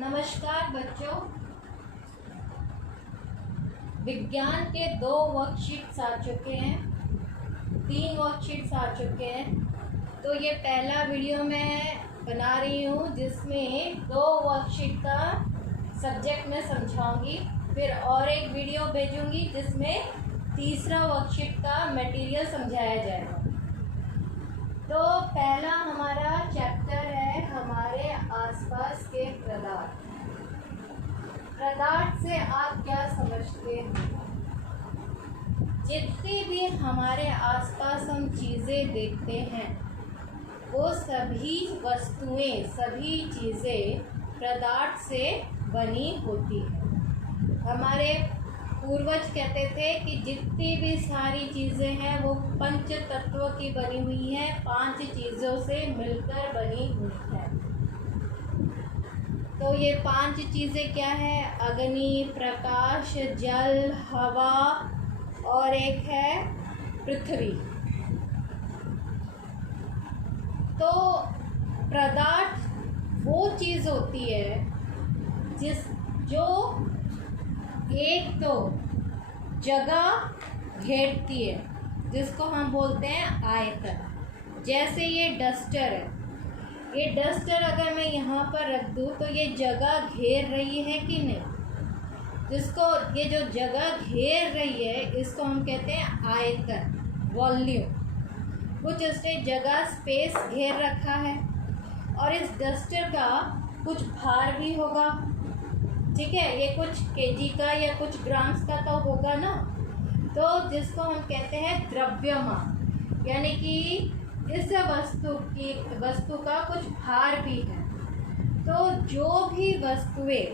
नमस्कार बच्चों। विज्ञान के 2 वर्कशीट्स आ चुके हैं, 3 वर्कशीट्स आ चुके हैं। तो ये पहला वीडियो मैं बना रही हूँ जिसमें 2 वर्कशीट का सब्जेक्ट मैं समझाऊंगी। फिर और एक वीडियो भेजूंगी जिसमें तीसरा वर्कशीट का मटेरियल समझाया जाएगा। तो पहला हमारा चैप्टर है हमारे आसपास के पदार्थ। पदार्थ से आप क्या समझते हैं? जितनी भी हमारे आसपास हम चीज़ें देखते हैं वो सभी वस्तुएं, सभी चीज़ें पदार्थ से बनी होती हैं। हमारे पूर्वज कहते थे कि जितनी भी सारी चीज़ें हैं वो पंच तत्व की बनी हुई हैं, 5 चीज़ों से मिलकर बनी हुई है। तो ये 5 चीज़ें क्या है? अग्नि, प्रकाश, जल, हवा और एक है पृथ्वी। तो पदार्थ वो चीज़ होती है जो एक तो जगह घेरती है, जिसको हम बोलते हैं आयतन। जैसे ये डस्टर है, ये डस्टर अगर मैं यहाँ पर रख दूँ तो ये जगह घेर रही है कि नहीं? जिसको ये जो जगह घेर रही है इसको हम कहते हैं आयतन, वॉल्यूम। कुछ इसने जगह, स्पेस घेर रखा है और इस डस्टर का कुछ भार भी होगा, ठीक है। ये कुछ केजी का या कुछ ग्राम्स का तो होगा ना। तो जिसको हम कहते हैं द्रव्यमान, यानी कि इस वस्तु का कुछ भार भी है। तो जो भी वस्तुएं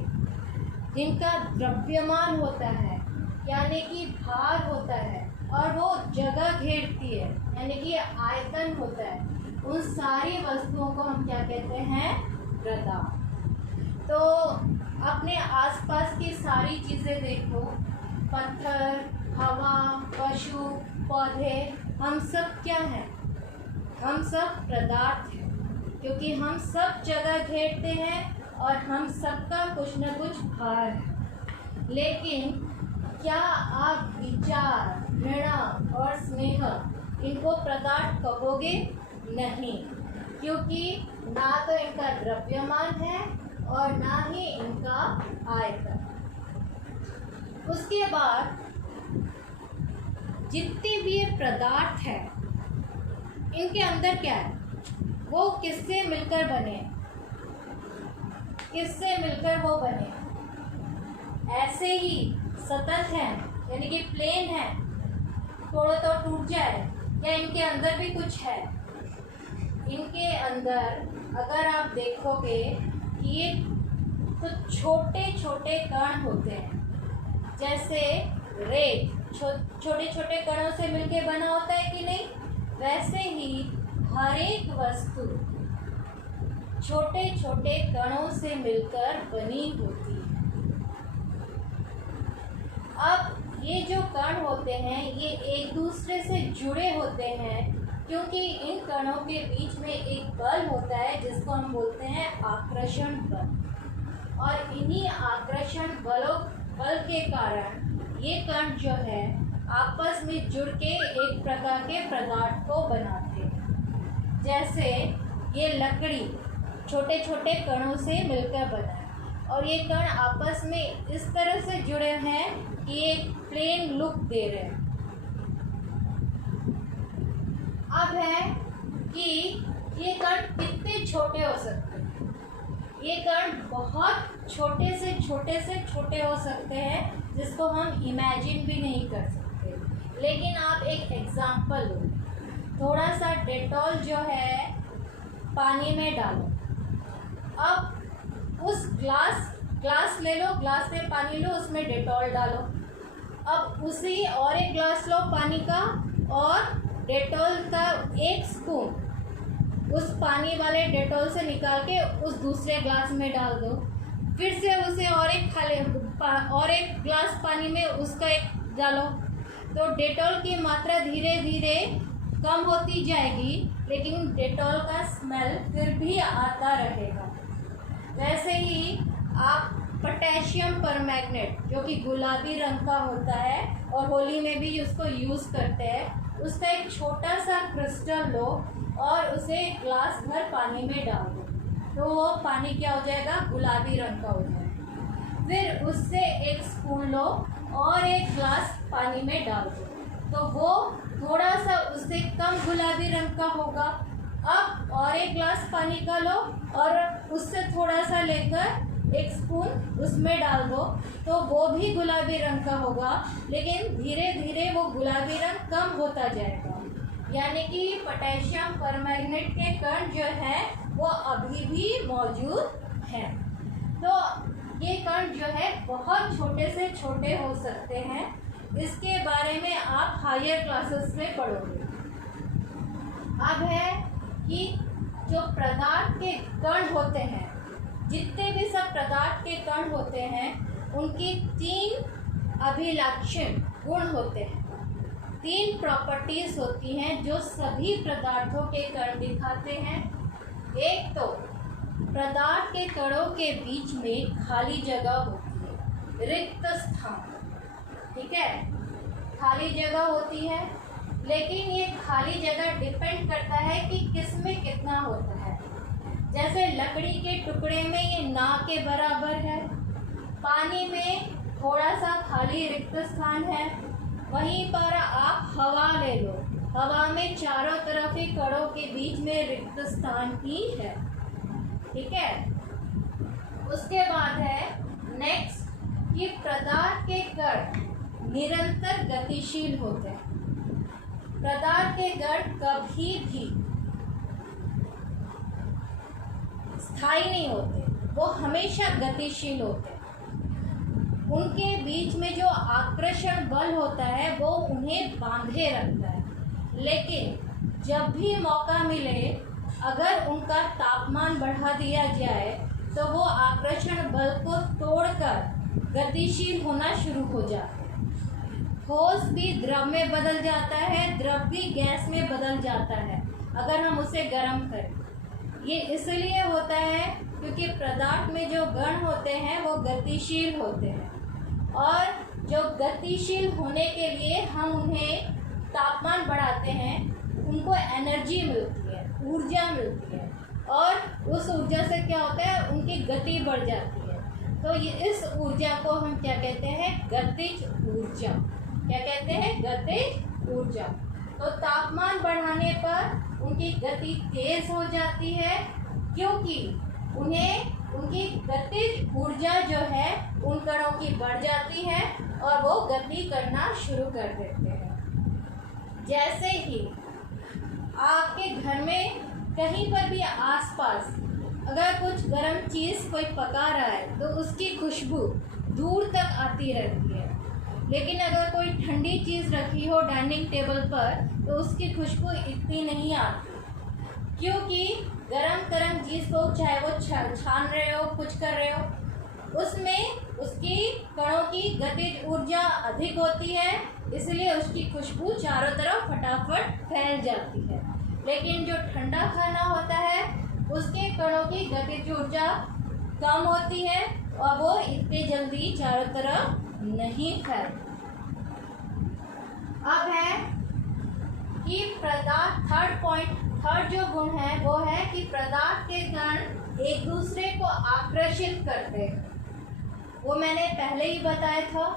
जिनका द्रव्यमान होता है यानी कि भार होता है और वो जगह घेरती है यानी कि आयतन होता है, उन सारी वस्तुओं को हम क्या कहते हैं? पदार्थ। तो अपने आसपास की सारी चीज़ें देखो, पत्थर, हवा, पशु, पौधे, हम सब क्या हैं? हम सब पदार्थ हैं, क्योंकि हम सब जगह घेरते हैं और हम सबका कुछ न कुछ भार है। लेकिन क्या आप विचार, घृणा और स्नेह इनको पदार्थ कहोगे? नहीं, क्योंकि ना तो इनका द्रव्यमान है और ना ही इनका आयतन। उसके बाद जितने भी ये पदार्थ है इनके अंदर क्या है? वो किससे मिलकर बने? किससे मिलकर वो बने? ऐसे ही सतत है यानी कि प्लेन है, थोड़ा तो टूट जाए, या इनके अंदर भी कुछ है? इनके अंदर अगर आप देखोगे कि ये तो छोटे छोटे कण होते हैं। जैसे रेत छोटे छोटे कणों से मिलके बना होता है कि नहीं? वैसे ही हर एक वस्तु छोटे छोटे कणों से मिलकर बनी होती है। अब ये जो कण होते हैं ये एक दूसरे से जुड़े होते हैं, क्योंकि इन कणों के बीच में एक बल होता है जिसको हम बोलते हैं आकर्षण बल। और इन्हीं आकर्षण बल के कारण ये कण जो है आपस में जुड़ के एक प्रकार के पदार्थ को बनाते हैं। जैसे ये लकड़ी छोटे छोटे कणों से मिलकर बना है और ये कण आपस में इस तरह से जुड़े हैं कि एक प्लेन लुक दे रहे हैं। अब है कि ये कण कितने छोटे हो सकते हैं? ये कण बहुत छोटे से छोटे हो सकते हैं, जिसको हम इमेजिन भी नहीं कर सकते। लेकिन आप एक एग्जाम्पल लो, थोड़ा सा डेटॉल जो है पानी में डालो। अब उस ग्लास ले लो, ग्लास में पानी लो, उसमें डेटॉल डालो। अब उसी और एक ग्लास लो पानी का और डेटॉल का 1 स्पून उस पानी वाले डेटॉल से निकाल के उस दूसरे ग्लास में डाल दो। फिर से उसे और एक ग्लास पानी में उसका एक डालो। तो डेटॉल की मात्रा धीरे धीरे कम होती जाएगी, लेकिन डेटॉल का स्मेल फिर भी आता रहेगा। वैसे ही आप पोटेशियम परमैंगनेट जो कि गुलाबी रंग का होता है और होली में भी उसको यूज़ करते हैं, उसका एक छोटा सा क्रिस्टल लो और उसे ग्लास भर पानी में डाल दो, तो वो पानी क्या हो जाएगा, गुलाबी रंग का हो जाएगा। फिर उससे एक स्पून लो और एक ग्लास पानी में डाल दो, तो वो थोड़ा सा उससे कम गुलाबी रंग का होगा। अब और एक ग्लास पानी का लो और उससे थोड़ा सा लेकर एक स्पून उसमें डाल दो, तो वो भी गुलाबी रंग का होगा, लेकिन धीरे धीरे वो गुलाबी रंग कम होता जाएगा। यानी कि पोटेशियम परमैंगनेट के कण जो है वो अभी भी मौजूद हैं। तो ये कण जो है बहुत छोटे से छोटे हो सकते हैं, इसके बारे में आप हायर क्लासेस में पढ़ोगे। अब है कि जो पदार्थ के कण होते हैं, जितने भी सब पदार्थ के कण होते हैं, उनकी 3 अभिलक्षण गुण होते हैं, 3 प्रॉपर्टीज होती हैं जो सभी पदार्थों के कण दिखाते हैं। एक तो पदार्थ के कणों के बीच में खाली जगह होती है, रिक्त स्थान, ठीक है, खाली जगह होती है, लेकिन ये खाली जगह डिपेंड करता है कि किस में कितना होता है। जैसे लकड़ी के टुकड़े में ये ना के बराबर है, पानी में थोड़ा सा खाली रिक्त स्थान है। वहीं पर आप हवा ले लो, हवा में चारों तरफ ही कणों के बीच में रिक्त स्थान ही है, ठीक है। उसके बाद है नेक्स्ट कि पदार्थ के कण निरंतर गतिशील होते हैं। पदार्थ के कण कभी भी स्थायी नहीं होते, वो हमेशा गतिशील होते हैं। उनके बीच में जो आकर्षण बल होता है वो उन्हें बांधे रखता है, लेकिन जब भी मौका मिले अगर उनका तापमान बढ़ा दिया जाए तो वो आकर्षण बल को तोड़कर गतिशील होना शुरू हो जाते हैं। ठोस भी द्रव में बदल जाता है, द्रव भी गैस में बदल जाता है अगर हम उसे गर्म करें। ये इसलिए होता है क्योंकि पदार्थ में जो कण होते हैं वो गतिशील होते हैं, और जो गतिशील होने के लिए हम उन्हें तापमान बढ़ाते हैं, उनको एनर्जी मिलती है, ऊर्जा मिलती है, और उस ऊर्जा से क्या होता है, उनकी गति बढ़ जाती है। तो ये इस ऊर्जा को हम क्या कहते हैं, गतिज ऊर्जा। क्या कहते हैं, गतिज ऊर्जा। तो तापमान बढ़ाने पर उनकी गति तेज हो जाती है, क्योंकि उन्हें उनकी गतिज ऊर्जा जो है उन कणों की बढ़ जाती है और वो गति करना शुरू कर देते हैं। जैसे ही आपके घर में कहीं पर भी आसपास अगर कुछ गर्म चीज़ कोई पका रहा है तो उसकी खुशबू दूर तक आती रहती है, लेकिन अगर कोई ठंडी चीज़ रखी हो डाइनिंग टेबल पर तो उसकी खुशबू इतनी नहीं आती, क्योंकि गरम चीज़ को चाहे वो छान रहे हो, कुछ कर रहे हो, उसमें उसकी कणों की गतिज ऊर्जा अधिक होती है, इसलिए उसकी खुशबू चारों तरफ फटाफट फैल जाती है। लेकिन जो ठंडा खाना होता है उसके कणों की गतिज ऊर्जा कम होती है और वो इतने जल्दी चारों तरफ नहीं फैलती। अब है कि पदार्थ थर्ड जो गुण है वो है कि पदार्थ के कण एक दूसरे को आकर्षित करते हैं। वो मैंने पहले ही बताया था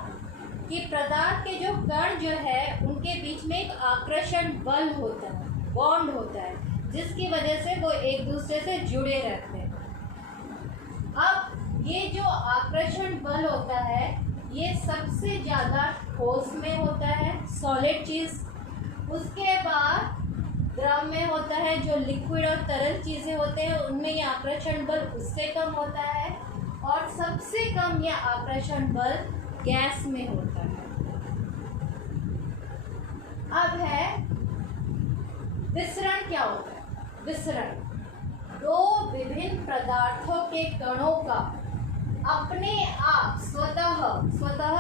कि पदार्थ के जो कण जो है उनके बीच में एक आकर्षण बल होता है, बॉन्ड होता है, जिसकी वजह से वो एक दूसरे से जुड़े रहते हैं। अब ये जो आकर्षण बल होता है ये सबसे ज़्यादा ठोस में होता है, सॉलिड चीज़। उसके बाद द्रव में होता है, जो लिक्विड और तरल चीज़ें होते हैं उनमें ये आकर्षण बल उससे कम होता है, और सबसे कम ये आकर्षण बल गैस में होता है। अब है विसरण। क्या होता है विसरण? दो विभिन्न पदार्थों के कणों का अपने आप स्वतः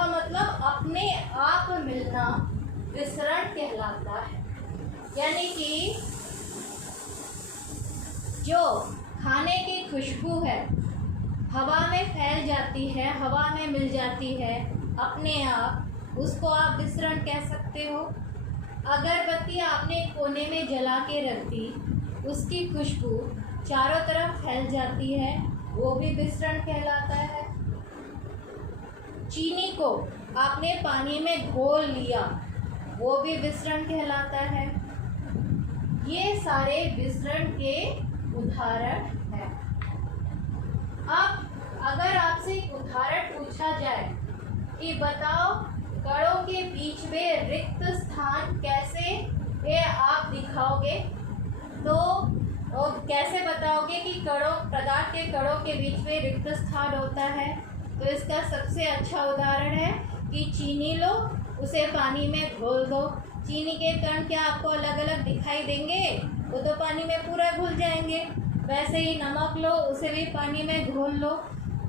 मतलब अपने आप मिलना विसरण कहलाता है। यानी कि जो खाने की खुशबू है हवा में फैल जाती है, हवा में मिल जाती है अपने आप, उसको आप विसरण कह सकते हो। अगरबत्ती आपने कोने में जला के रख दी, उसकी खुशबू चारों तरफ फैल जाती है, वो भी विसरण कहलाता है। चीनी को आपने पानी में घोल लिया, वो भी विसरण कहलाता है। ये सारे विसरण के उदाहरण हैं। अब अगर आपसे एक उदाहरण पूछा जाए कि बताओ कणों के बीच में रिक्त स्थान कैसे ये आप दिखाओगे, तो कैसे बताओगे कि कणों पदार्थ के कणों के बीच में रिक्त स्थान होता है। तो इसका सबसे अच्छा उदाहरण है कि चीनी लो, उसे पानी में घोल दो। चीनी के कण क्या आपको अलग अलग दिखाई देंगे? वो तो पानी में पूरा घुल जाएंगे। वैसे ही नमक लो, उसे भी पानी में घोल लो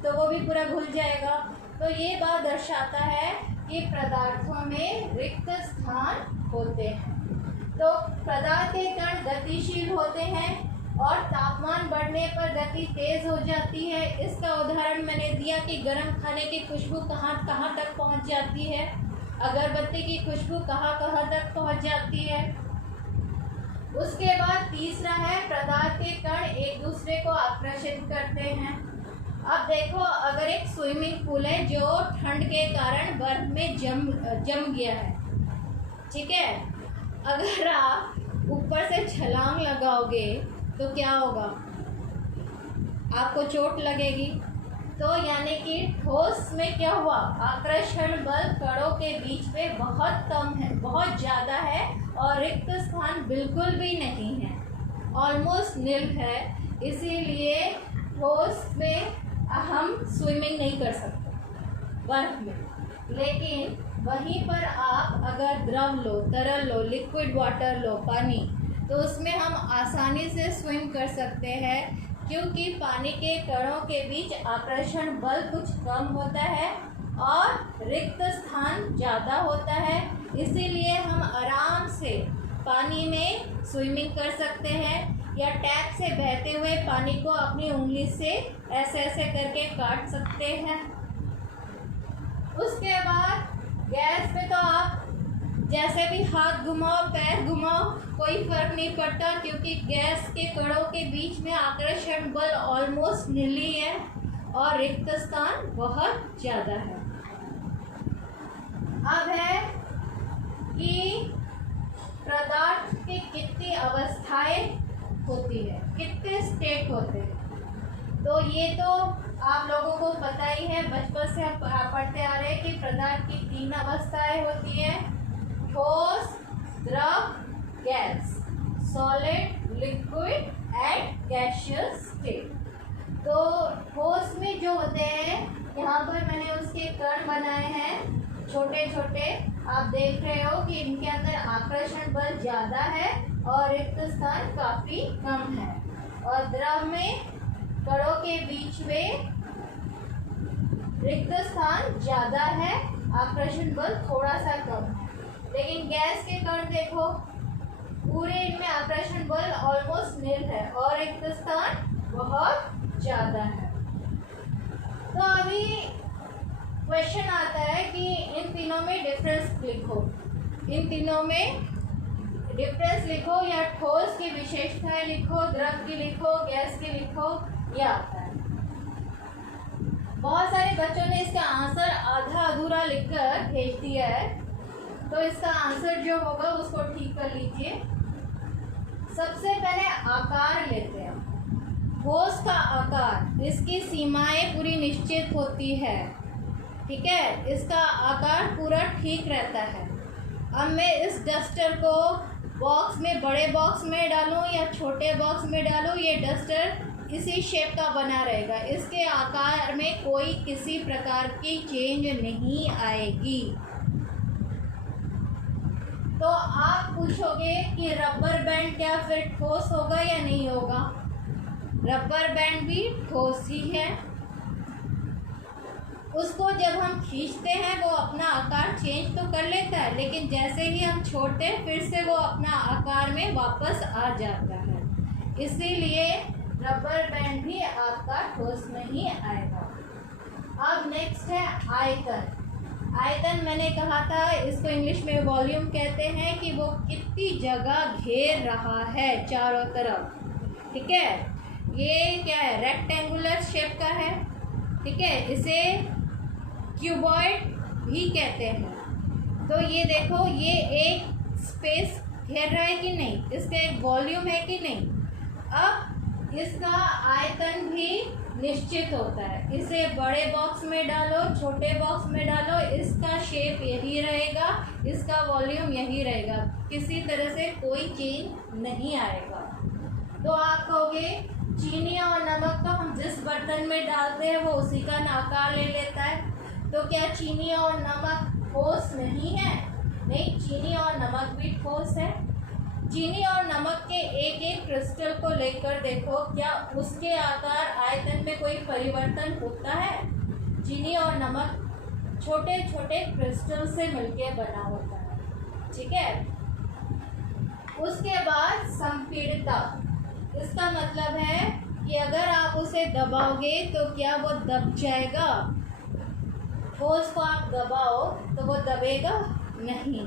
तो वो भी पूरा घुल जाएगा। तो ये बात दर्शाता है कि पदार्थों में रिक्त स्थान होते हैं। तो पदार्थ के कण गतिशील होते हैं और तापमान बढ़ने पर गति तेज हो जाती है। इसका उदाहरण मैंने दिया कि गर्म खाने की खुशबू कहाँ कहाँ तक पहुँच जाती है, अगरबत्ती की खुशबू कहाँ कहाँ तक पहुँच जाती है। उसके बाद तीसरा है पदार्थ के कण एक दूसरे को आकर्षित करते हैं। अब देखो, अगर एक स्विमिंग पूल है जो ठंड के कारण बर्फ में जम गया है, ठीक है, अगर आप ऊपर से छलांग लगाओगे तो क्या होगा? आपको चोट लगेगी। तो यानी कि ठोस में क्या हुआ? आकर्षण बल कणों के बीच में बहुत कम है, बहुत ज़्यादा है, और रिक्त स्थान बिल्कुल भी नहीं है, ऑलमोस्ट नील है। इसीलिए ठोस में हम स्विमिंग नहीं कर सकते बर्फ में। लेकिन वहीं पर आप अगर द्रव लो, तरल लो, लिक्विड वाटर लो, पानी, तो उसमें हम आसानी से स्विम कर सकते हैं, क्योंकि पानी के कणों के बीच आकर्षण बल कुछ कम होता है और रिक्त स्थान ज़्यादा होता है। इसीलिए हम आराम से पानी में स्विमिंग कर सकते हैं, या टैप से बहते हुए पानी को अपनी उंगली से ऐसे ऐसे करके काट सकते हैं। उसके बाद गैस पे तो आप जैसे भी हाथ घुमाओ, पैर घुमाओ, कोई फर्क नहीं पड़ता, क्योंकि गैस के कणों के बीच में आकर्षण बल ऑलमोस्ट नीली है और रिक्त स्थान बहुत ज़्यादा है। अब है कि पदार्थ के कितनी अवस्थाएं होती है, कितने स्टेट होते हैं। तो ये तो आप लोगों को पता ही है, बचपन से हम पढ़ते आ रहे हैं कि पदार्थ की 3 अवस्थाएं होती हैं: ठोस, द्रव, gas, solid, liquid and gaseous state. तो ठोस में जो होते हैं, यहाँ पर मैंने उसके कण बनाए हैं छोटे छोटे, आप देख रहे हो कि इनके अंदर आकर्षण बल ज़्यादा है और रिक्त स्थान काफ़ी कम है। और द्रव में कणों के बीच में रिक्त स्थान ज़्यादा है, आकर्षण बल थोड़ा सा कम है। लेकिन गैस के कण देखो, पूरे इनमें आकर्षण बल ऑलमोस्ट नील है और रिक्त स्थान बहुत ज़्यादा है। तो अभी क्वेश्चन आता है कि इन तीनों में डिफरेंस लिखो, इन तीनों में डिफरेंस लिखो, या ठोस की विशेषताएं लिखो, द्रव की लिखो, गैस की लिखो, यह आता है। बहुत सारे बच्चों ने इसका आंसर आधा अधूरा लिखकर भेज दिया है, तो इसका आंसर जो होगा उसको ठीक कर लीजिए। सबसे पहले आकार लेते हैं। ठोस का आकार, इसकी सीमाएं पूरी निश्चित होती है, ठीक है, इसका आकार पूरा ठीक रहता है। अब मैं इस डस्टर को बॉक्स में, बड़े बॉक्स में डालूं या छोटे बॉक्स में डालूं, ये डस्टर इसी शेप का बना रहेगा, इसके आकार में कोई किसी प्रकार की चेंज नहीं आएगी। तो आप पूछोगे कि रबर बैंड क्या फिर ठोस होगा या नहीं होगा? रबर बैंड भी ठोस ही है। उसको जब हम खींचते हैं वो अपना आकार चेंज तो कर लेता है, लेकिन जैसे ही हम छोड़ते हैं फिर से वो अपना आकार में वापस आ जाता है। इसीलिए रबर बैंड भी आपका ठोस में ही आएगा। अब नेक्स्ट है आयतन। आयतन मैंने कहा था, इसको इंग्लिश में वॉल्यूम कहते हैं कि वो कितनी जगह घेर रहा है चारों तरफ। ठीक है, ये क्या है, रेक्टेंगुलर शेप का है। ठीक है, इसे क्यूबॉइड भी कहते हैं। तो ये देखो, ये एक स्पेस घेर रहा है कि नहीं, इसका एक वॉल्यूम है कि नहीं। अब इसका आयतन भी निश्चित होता है। इसे बड़े बॉक्स में डालो, छोटे बॉक्स में डालो, इसका शेप यही रहेगा, इसका वॉल्यूम यही रहेगा, किसी तरह से कोई चेंज नहीं आएगा। तो आप कहोगे चीनी और नमक तो हम जिस बर्तन में डालते हैं वो उसी का आकार ले लेता है, तो क्या चीनी और नमक ठोस नहीं है? नहीं, चीनी और नमक भी ठोस है। चीनी और नमक के एक एक क्रिस्टल को लेकर देखो, क्या उसके आकार आयतन में कोई परिवर्तन होता है? चीनी और नमक छोटे छोटे क्रिस्टल से मिलकर बना होता है। ठीक है, उसके बाद संपीड़ितता। इसका मतलब है कि अगर आप उसे दबाओगे तो क्या वो दब जाएगा? ठोस को आप दबाओ तो वो दबेगा? नहीं,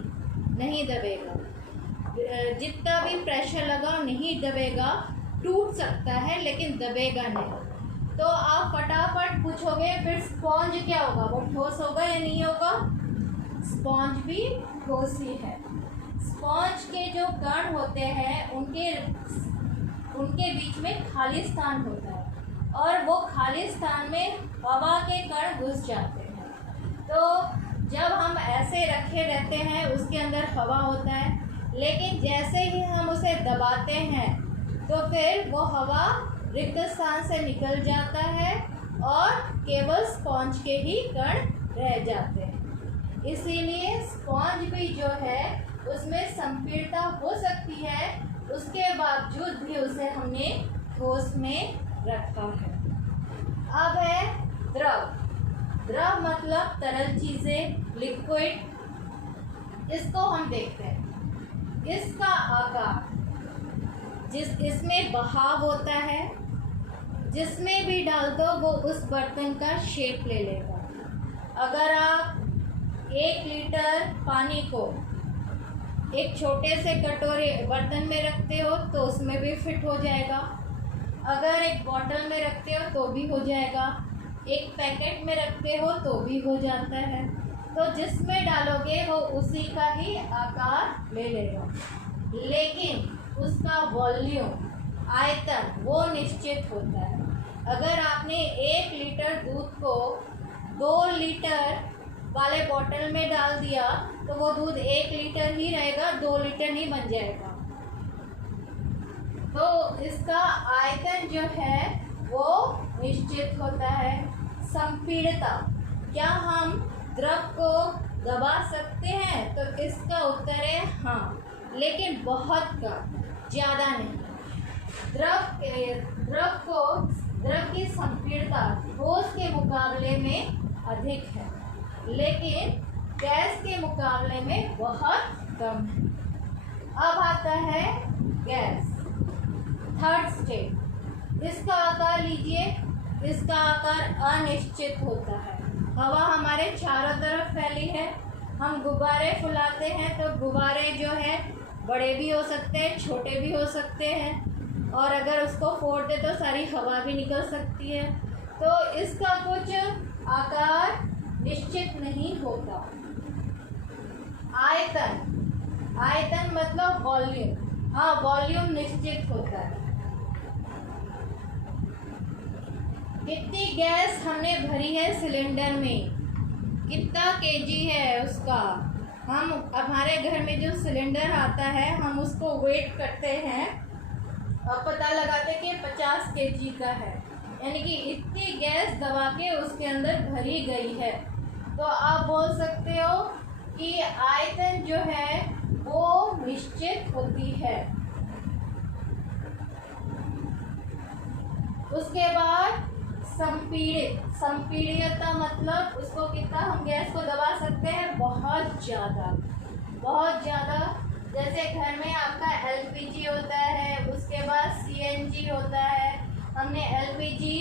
नहीं दबेगा। जितना भी प्रेशर लगाओ नहीं दबेगा, टूट सकता है लेकिन दबेगा नहीं। तो आप फटाफट पूछोगे फिर स्पॉन्ज क्या होगा, वो ठोस होगा या नहीं होगा? स्पॉन्ज भी ठोस ही है। स्पॉन्ज के जो कण होते हैं उनके बीच में खाली स्थान होता है और वो खाली स्थान में हवा के कण घुस जाते हैं। तो जब हम ऐसे रखे रहते हैं उसके अंदर हवा होता है, लेकिन जैसे ही हम उसे दबाते हैं तो फिर वो हवा रिक्त स्थान से निकल जाता है और केवल स्पॉन्ज के ही कण रह जाते हैं। इसीलिए स्पॉन्ज भी जो है उसमें संपीड़ितता हो सकती है, उसके बावजूद भी उसे हमने ठोस में रखा है। अब है द्रव। द्रव मतलब तरल चीज़ें, लिक्विड। इसको हम देखते हैं। इसका आकार, इसमें बहाव होता है, जिसमें भी डाल दो वो उस बर्तन का शेप ले लेगा। अगर आप 1 लीटर पानी को एक छोटे से कटोरे बर्तन में रखते हो तो उसमें भी फिट हो जाएगा। अगर एक बॉटल में रखते हो तो भी हो जाएगा, एक पैकेट में रखते हो तो भी हो जाता है। तो जिसमें डालोगे वो उसी का ही आकार ले लेगा, लेकिन उसका वॉल्यूम, आयतन वो निश्चित होता है। अगर आपने 1 लीटर दूध को 2 लीटर वाले बॉटल में डाल दिया तो वो दूध 1 लीटर ही रहेगा, 2 लीटर नहीं बन जाएगा। तो इसका आयतन जो है वो निश्चित होता है। संपीड़ितता, क्या हम द्रव को दबा सकते हैं? तो इसका उत्तर है हाँ, लेकिन बहुत कम, ज़्यादा नहीं। द्रव की संपीड़ितता ठोस के मुकाबले में अधिक है, लेकिन गैस के मुकाबले में बहुत कम है। अब आता है गैस, थर्ड स्टेट। इसका आकार लीजिए, इसका आकार अनिश्चित होता है। हवा हमारे चारों तरफ फैली है, हम गुब्बारे फुलाते हैं तो गुब्बारे जो है बड़े भी हो सकते हैं, छोटे भी हो सकते हैं, और अगर उसको फोड़ दे तो सारी हवा भी निकल सकती है। तो इसका कुछ आकार निश्चित नहीं होता। आयतन मतलब वॉल्यूम, हाँ वॉल्यूम निश्चित होता है। कितनी गैस हमने भरी है सिलेंडर में, कितना केजी है उसका। हम हमारे घर में जो सिलेंडर आता है हम उसको वेट करते हैं और पता लगाते कि 50 केजी का है, यानी कि इतनी गैस दबा के उसके अंदर भरी गई है। तो आप बोल सकते हो कि आयतन जो है वो निश्चित होती है। उसके बाद संपीड़ितता मतलब उसको कितना हम गैस को दबा सकते हैं, बहुत ज़्यादा, बहुत ज़्यादा। जैसे घर में आपका LPG होता है, उसके बाद CNG होता है, हमने एलपीजी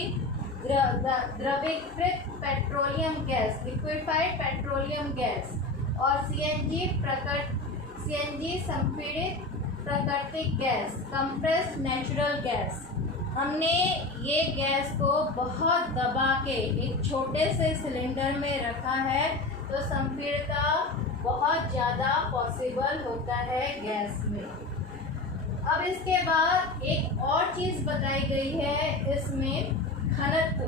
द्रवीकृत petroleum gas, liquefied petroleum gas, और सीएनजी संपीड़ित प्राकृतिक गैस, कंप्रेस्ड नेचुरल गैस। हमने ये गैस को बहुत दबा के एक छोटे से सिलेंडर में रखा है, तो संपीड़ितता बहुत ज़्यादा पॉसिबल होता है गैस में। अब इसके बाद एक और चीज़ बताई गई है इसमें, घनत्व।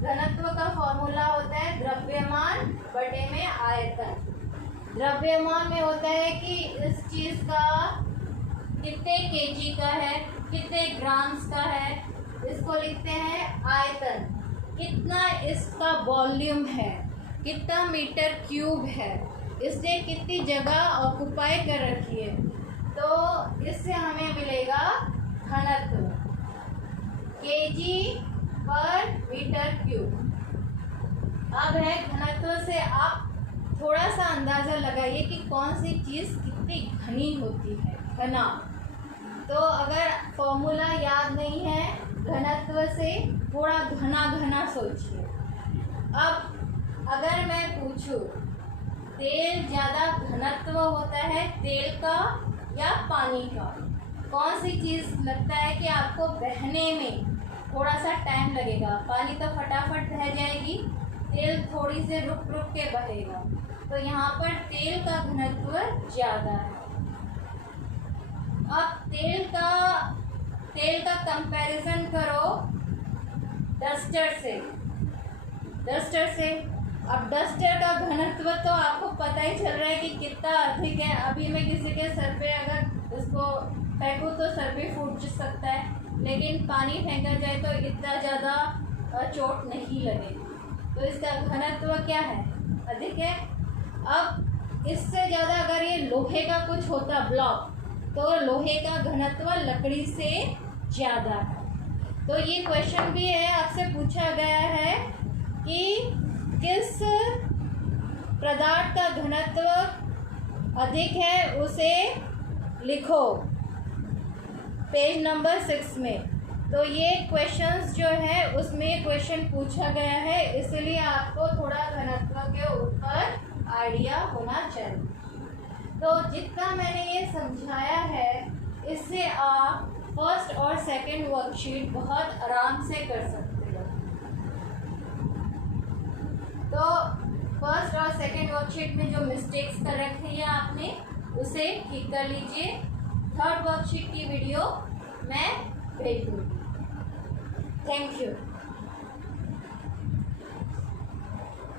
घनत्व का फॉर्मूला होता है द्रव्यमान बटे में आयतन। द्रव्यमान में होता है कि इस चीज़ का कितने केजी का है, कितने ग्राम्स का है। इसको लिखते हैं आयतन, कितना इसका वॉल्यूम है, कितना मीटर क्यूब है, इसने कितनी जगह ऑक्युपाई कर रखी है। तो इससे हमें मिलेगा घनत्व, केजी पर मीटर क्यूब। अब है घनत्व से आप थोड़ा सा अंदाज़ा लगाइए कि कौन सी चीज़ कितनी घनी होती है, घना। तो अगर फॉर्मूला याद नहीं है घनत्व से, थोड़ा घना घना सोचिए। अब अगर मैं पूछूं तेल ज़्यादा घनत्व होता है तेल का या पानी का, कौन सी चीज़ लगता है कि आपको बहने में थोड़ा सा टाइम लगेगा? पानी तो फटाफट बह जाएगी, तेल थोड़ी से रुक रुक के बहेगा। तो यहाँ पर तेल का घनत्व ज़्यादा है। अब तेल का कंपैरिजन करो डस्टर से। अब डस्टर का घनत्व तो आपको पता ही चल रहा है कि कितना अधिक है। अभी मैं किसी के सर पे अगर इसको फेंकूँ तो सर भी फूट सकता है, लेकिन पानी फेंका जाए तो इतना ज़्यादा चोट नहीं लगेगी। तो इसका घनत्व क्या है? अधिक है। अब इससे ज़्यादा अगर ये लोहे का कुछ होता ब्लॉक, तो लोहे का घनत्व लकड़ी से ज़्यादा है। तो ये क्वेश्चन भी है, आपसे पूछा गया है कि किस पदार्थ का घनत्व अधिक है उसे लिखो, पेज नंबर 6 में। तो ये क्वेश्चंस जो है उसमें क्वेश्चन पूछा गया है, इसलिए आपको थोड़ा घनत्व के ऊपर आइडिया होना चाहिए। तो जितना मैंने ये समझाया है, इससे आप फर्स्ट और सेकंड वर्कशीट बहुत आराम से कर सकते हो। तो फर्स्ट और सेकंड वर्कशीट में जो मिस्टेक्स कर रखे हैं आपने, उसे ठीक कर लीजिए। थर्ड वर्कशीट की वीडियो मैं भेज दूँगी। Thank you.